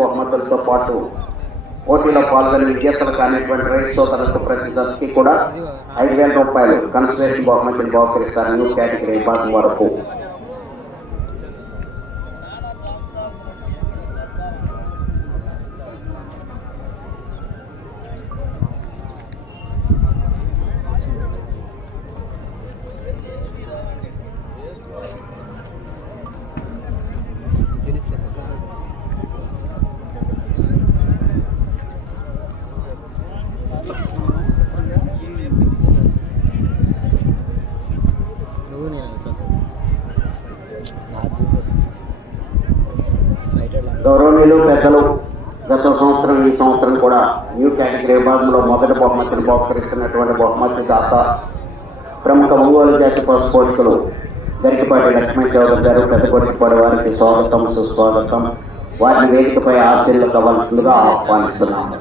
బహుమతులతో పాటు పోటీలో పాల్గొని విజేతలు కానిటువంటి రైతు సోదరులకు ప్రతి దశకి కూడా ఐదు వేల రూపాయలు కన్సలేషన్ బహుమతిని బహుకరిస్తారు న్యూ కేటగిరీ విభాగం వరకు నువ్వు నేను అవుతాను నాకు బయట గౌరవనీయులు పెద్దలు గత సంవత్సరం ఈ సంవత్సరం కూడా న్యూ కేటగిరీ విభాగంలో మొదటి బహుమతిని బహుకరిస్తున్నటువంటి బహుమతి దాత ప్రముఖ ఒంగోలు జాతి పశు పోషకులు గరికపాటి లక్ష్మీ చౌదరి గారు పెద్దకొట్టిపాటి వారికి స్వాగతం సుస్వాగతం. వారిని వేదికపై ఆశీర్లు కావాల్సిందిగా ఆహ్వానిస్తున్నాము.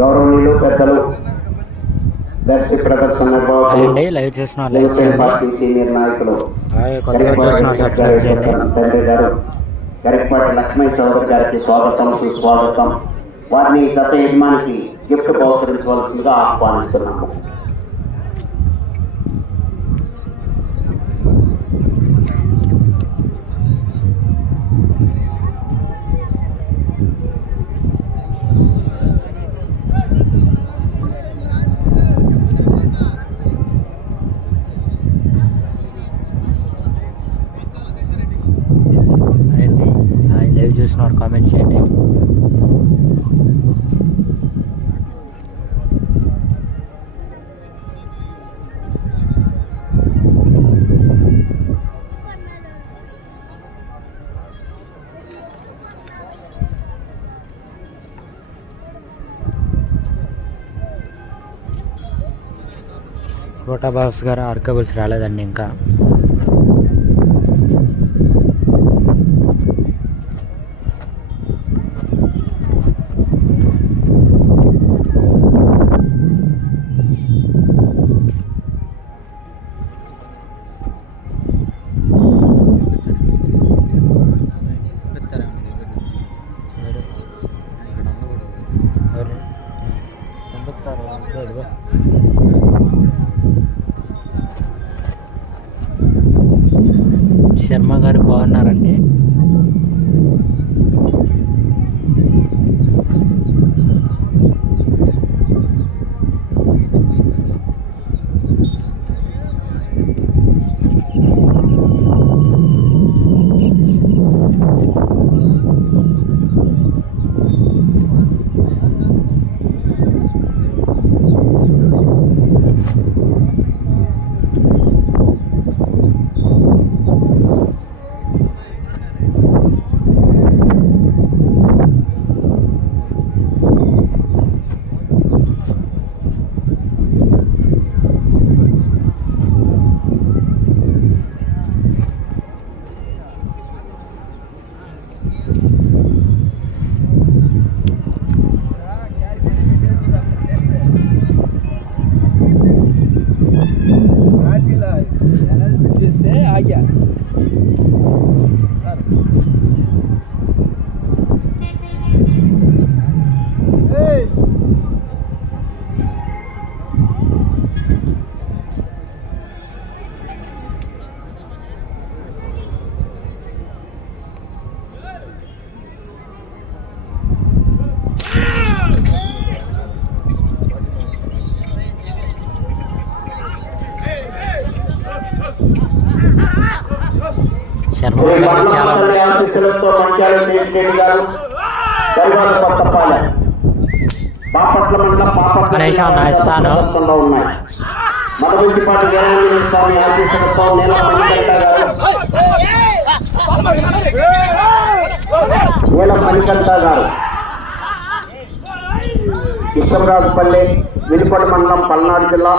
గౌరవనీయులు పెద్దలు దర్శి లైవ్ చేస్తున్నారు లైవ్ చేయండి. పార్టీ సీనియర్ నాయకులు తండ్రి గారు గరికపాటి లక్ష్మీ చౌదరి గారికి స్వాగతం సుస్వాగతం. వారిని గత యజమానికి గిఫ్ట్ బహుకరించవలసిందిగా ఆహ్వానిస్తున్నాము. లైవ్ కామెంట్ చేయండి. కోటా బాస్ గారు ఆర్కబుల్స్ రాలేదండి ఇంకా. బాపట్ల ఉన్నాయి మదగుంటిపాటి వీరాంజనేయ మణికంఠ గారు. కృష్ణరాజుపల్లి మండలం పల్నాడు జిల్లా.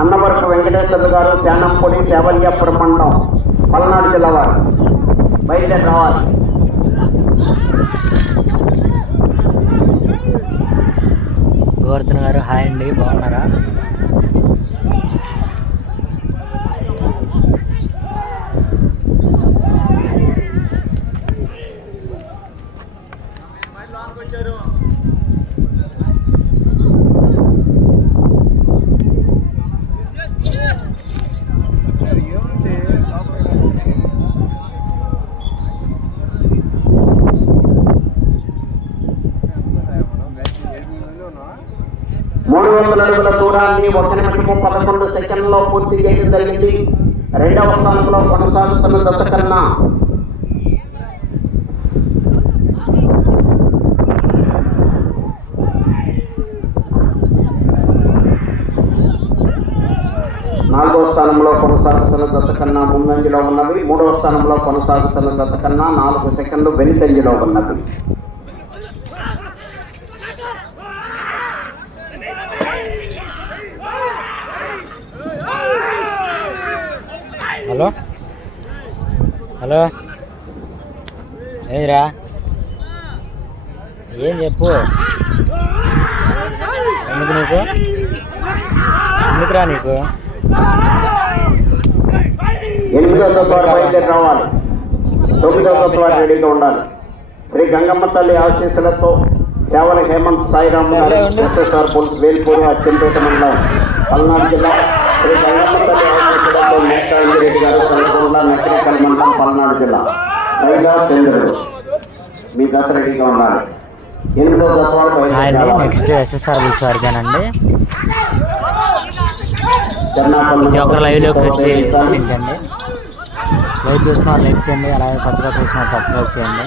అన్నవరపు వెంకటేశ్వర గారు శానంపొడి సేవల్యాపురం మండలం పల్నాడు జిల్లా వారు. బయట రావాలి. గోవర్ధన్ గారు. హాయ్ అండి బాగున్నారా? స్థానంలో పూర్తి చేయడం జరిగింది. రెండవ స్థానంలో కొనసాగుతున్న దశ కన్నా నాలుగవ స్థానంలో కొనసాగుతున్న దశ కన్నా ముందంజలో ఉన్నవి మూడవ స్థానంలో కొనసాగుతున్న దశ కన్నా నాలుగు సెకండ్లు వెనుకంజలో ఉన్నవి హలో? హలో? ఏదిరా? ఏం చెప్పు? ఎందుకు నీకు? ఎందుకురా నీకు? ఉండాలి. శ్రీ గంగమ్మ తల్లి ఆశీస్సులతో కేవల హేమంత్ సాయిరామ్ గారు పోలీస్ వేల్పూరు అత్యంపేట మండలం పల్నాడు జిల్లా మేఘాంజరెడ్డి గారు కలగొండ నకరికల్ మండలం పల్నాడు జిల్లా. పైగా చంద్రుడు మీ దశ రెడీగా ఉండాలి. ఎనిమిదో నెక్స్ట్ ఎస్ఎస్ఆర్ ప్రతి ఒక్కరు లైవ్లోకి వచ్చి లైవ్ చూస్తున్నారు లైక్ చేయండి అలాగే కొత్తగా చూస్తున్నారు సబ్స్క్రైబ్ చేయండి.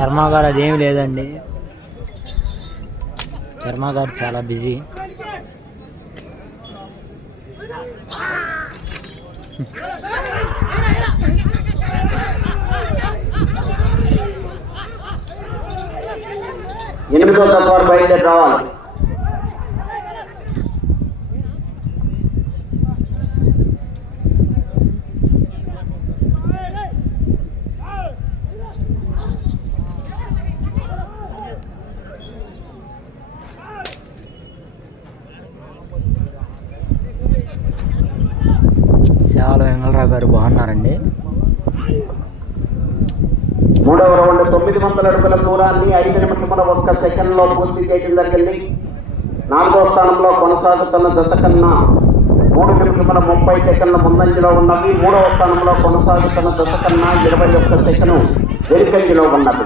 శర్మ గారు అదేమి లేదండి. శర్మ గారు చాలా బిజీ. ఎనిమిదో తత్వాలు బయట రావాలి సేవల వెంగళరావు గారు బాగున్నారండి? మూడవ రౌండ్ తొమ్మిది వందల అడుగుల దూరాన్ని ఐదు నిమిషముల ఒక్క సెకండ్లో పూర్తి చేయడం దగ్గరికి నాలుగో స్థానంలో కొనసాగుతున్న జత కన్నా మూడు నిమిషముల ముప్పై సెకండ్ల ముందంజలో ఉన్నవి మూడవ స్థానంలో కొనసాగుతున్న జత కన్నా ఇరవై ఒక్క సెకండ్ వెనుకంజలో ఉన్నది.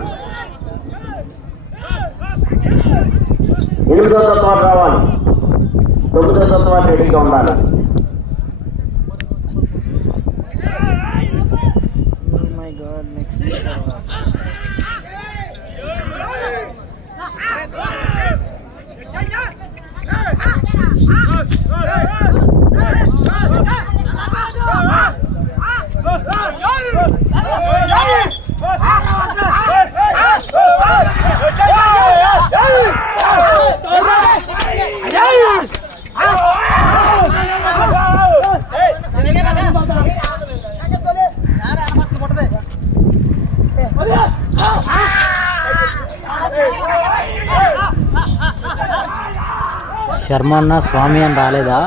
ఎనిమిదో తత్వాలు రావాలి. తొమ్మిదో తత్వాలు రెడీగా ఉండాలి. మై గాడ్ నెక్స్ట్ శర్మ అన్న స్వామి అని రాలేదా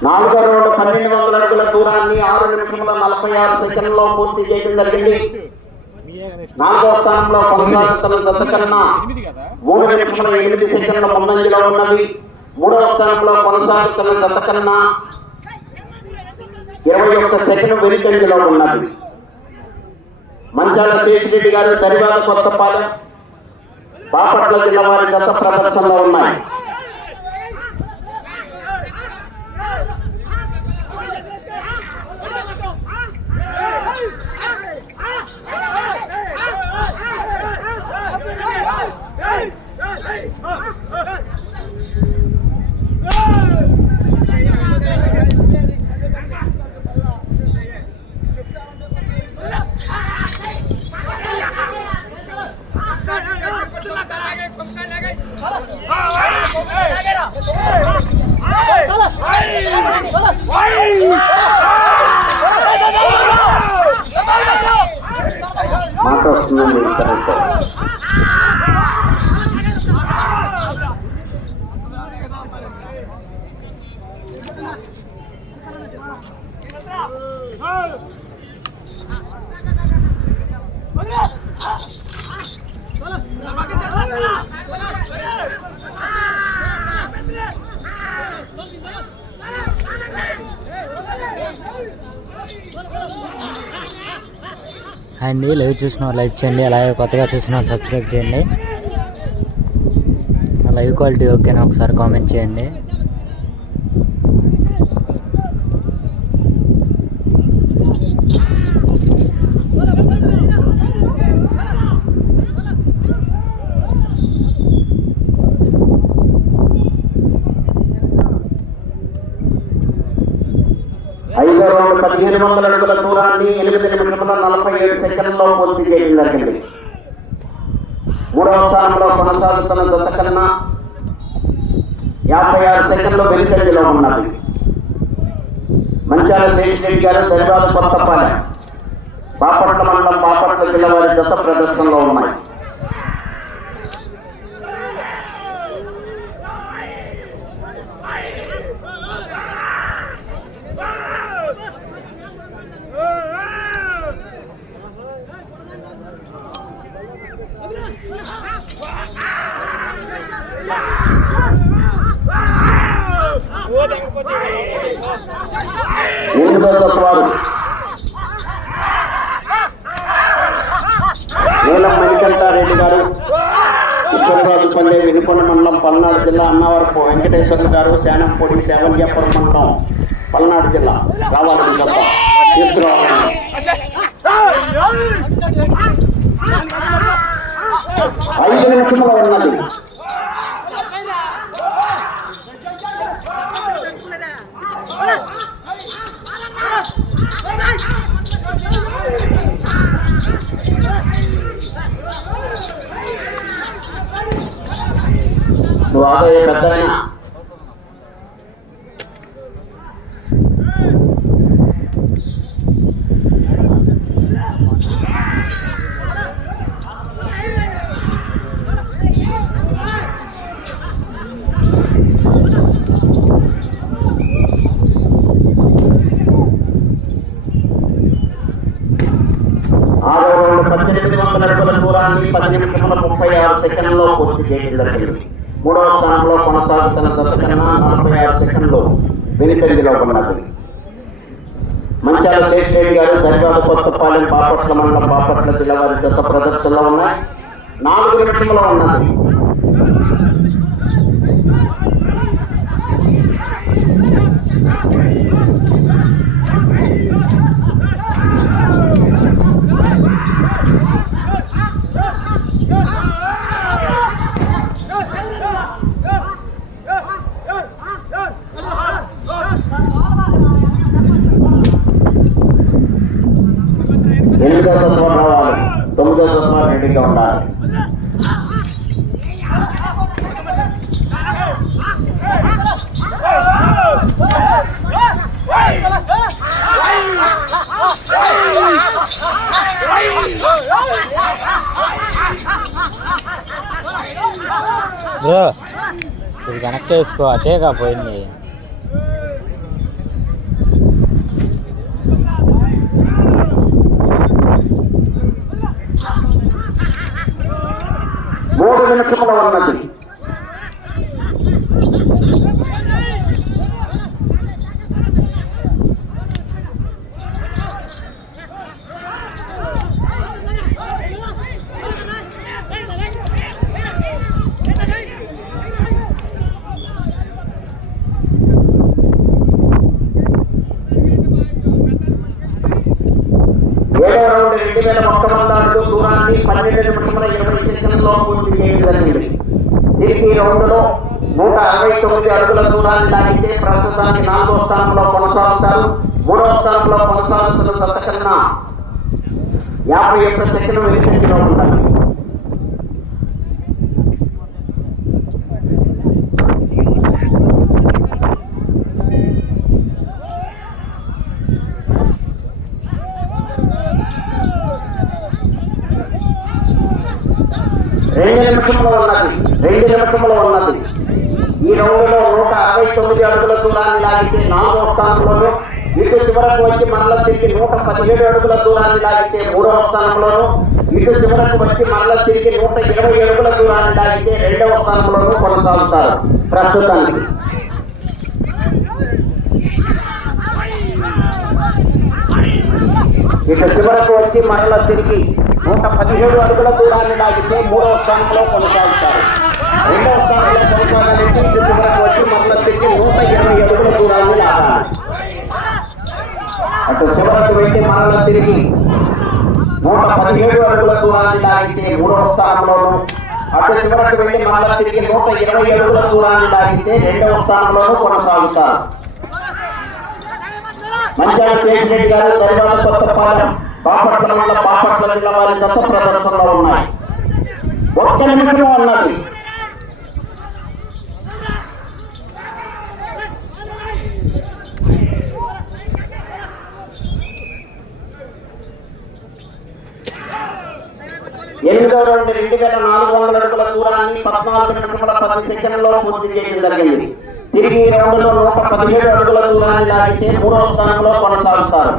Go రౌండ్ పన్నెండు వందల అడుగుల దూరాన్ని ఆరు నిమిషముల ఆరు సెకండ్లో పూర్తి చేయడం జరిగింది. నాలుగో స్థానంలో కొనసాగుతున్న దశ కన్నా మూడు నిమిషముల ఎనిమిది సెకండ్ల ముందంజలో ఉన్నవి మూడవ స్థానంలో కొనసాగుతున్న దశ కన్నా ఇరవై ఒక్క సెకండ్ వెనుకంజలో ఉన్నది. మంచాల శేషిరెడ్డి గారు తరివాత కొత్తపాలెం బాపట్ల జిల్లా వారి దశ ప్రదర్శనలో ఉన్నాయి. Matos ng military po. అండి లైవ్ చూసిన లైక్ చేయండి అలాగే కొత్తగా చూసిన సబ్స్క్రైబ్ చేయండి. లైవ్ క్వాలిటీ ఓకేనా ఒకసారి కామెంట్ చేయండి ఐదో రౌండ్ పదిహేను వందల అడుగుల దూరాన్ని ఎనిమిది నిమిషముల నలభై ఏడు సెకండ్లో పూర్తి చేయడం జరిగింది మూడవ స్థానంలో కొనసాగుతున్న దశ కన్నా యాభై ఆరు సెకండ్లు వెనుకంజలో ఉన్నది. మంచాల శేషరెడ్డి గారు దరివాద కొత్తపాలెం బాపట్ల మండలం బాపట్ల జిల్లా వారి దశ ప్రదర్శనలో ఉన్నాయి. ఎనిమిదో దశ వారు నీలం మణికంఠారెడ్డి గారు పల్లె వినుకొండ మండలం పల్నాడు జిల్లా అన్నవరపు వెంకటేశ్వర్లు గారు శానంపూడి సేవల్యాపురం మండలం పల్నాడు జిల్లా రావాలని తప్ప తీసుకురావాలని ఐదు నిమిషంలో ఉన్నది. 我刚才也问他了。బాపట్ల జిల్లా జత ప్రదర్శనలో ఉన్నాయి. నాలుగు నిమిషంలో ఉన్నది ఎనిమిదో తత్వం రావాలి తొమ్మిదో తత్వం రెడీగా ఉండాలి బ్రో ఇది కనెక్ట్ చేసుకో అచేగా పోయింది. మూడు నిమిషంలో ఉన్నది. రౌండ్ రెండు వేల మొట్టమొదటి అడుగు దూరాన్ని పన్నెండు నిమిషముల ఇరవై సెకండ్లో పూర్తి చేయడం జరిగింది. దీనికి ఈ రౌండ్లో నూట అరవై తొమ్మిది అడుగుల దూరాన్ని లాగితే ప్రస్తుతానికి నాలుగో స్థానంలో కొనసాగుతారు. మూడవ స్థానంలో కొనసాగుతున్న దశ కన్నా యాభై ఒక్క సెకండ్ వెనుకంజలో ఉంటారు రెండు నిమిషంలో ఉన్నది రెండు నిమిషంలో ఉన్నది ఈ రౌండ్లో నూట అరవై తొమ్మిది అడుగుల దూరాన్ని లాగితే నాలుగవ స్థానంలోను ఇటు చివరకు వచ్చి మరల తిరిగి నూట పదిహేడు అడుగుల దూరాన్ని లాగితే మూడవ స్థానంలోను ఇటు చివరకు వచ్చి మరల తిరిగి నూట ఇరవై అడుగుల దూరాన్ని లాగితే రెండవ స్థానంలోను కొనసాగుతారు. ప్రస్తుతానికి. ఇటు చివరకు వచ్చి మరల తిరిగి నూట పదిహేడు అడుగుల దూరాన్ని లాగితే మూడవ స్థానంలో కొనసాగుతారు. రెండవ స్థానంలో చివరకు వచ్చి మరల తిరిగి నూట అడుగుల దూరాన్ని లాగాలి అటు చివరకు వెళ్ళి మరల తిరిగి నూట పదిహేడు అడుగుల దూరాన్ని లాగితే మూడవ స్థానంలోను అటు చివరకు వెళ్ళి మరల తిరిగి నూట ఇరవై అడుగుల దూరాన్ని లాగితే రెండవ స్థానంలోనూ కొనసాగుతారు మంచాల కేశరెడ్డి గారు దర్బాద కొత్తపాలెం బాపట్ల బాపట్ల జిల్లా వారి జత ప్రదర్శనలో ఉన్నాయి ఒక్క నిమిషం ఉన్నది ఎనిమిదో రెండు రెండు వేల నాలుగు వందల అడుగుల దూరాన్ని పద్నాలుగు నిమిషముల పది సెకండ్లో పూర్తి చేయడం జరిగింది. తిరిగి ఈ రౌండ్లో నూట పదిహేడు అడుగుల దూరాన్ని లాగితే మూడవ స్థానంలో కొనసాగుతారు.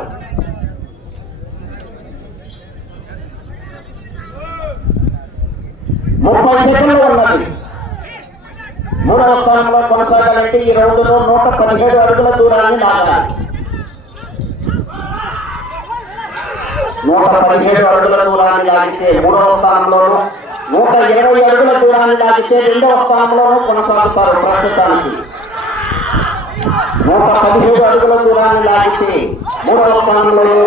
ముప్పై సెకండ్లు ఉన్నది. మూడవ స్థానంలో కొనసాగాలంటే ఈ రౌండ్లో నూట పదిహేడు అడుగుల దూరాన్ని లాగాలి. నూట పదిహేడు అడుగుల దూరాన్ని లాగితే మూడవ స్థానంలోను నూట ఇరవై అడుగుల దూరాన్ని లాగితే రెండవ స్థానంలోను కొనసాగుతారు ప్రస్తుతానికి. నూట పదిహేడు అడుగుల దూరాన్ని లాగితే మూడవ స్థానంలోను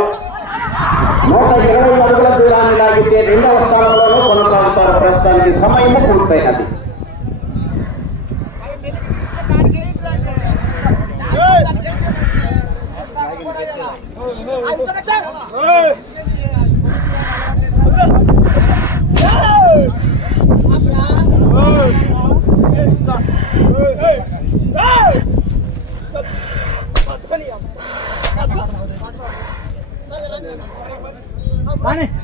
నూట ఇరవై అడుగుల దూరాన్ని లాగితే రెండవ స్థానంలోనూ కొనసాగుతారు ప్రస్తుతానికి. సమయం పూర్తయినది. Hey! Mana?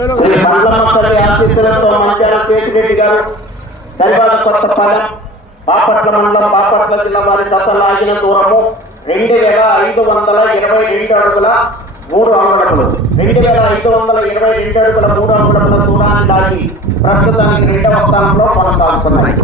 శ్రీ తల్లి ఆశీస్సులతో మంచాల శేషిరెడ్డి గారు కొత్తపాలెం బాపట్ల మండలం బాపట్ల జిల్లా వారి దశ లాగిన దూరము రెండు వేల ఐదు వందల ఇరవై రెండు అడుగుల మూడు అంగుళములు. రెండు వేల ఐదు వందల ఇరవై రెండు అడుగుల మూడు అంగుళముల దూరాన్ని లాగి ప్రస్తుతానికి రెండవ స్థానంలో కొనసాగుతున్నాయి.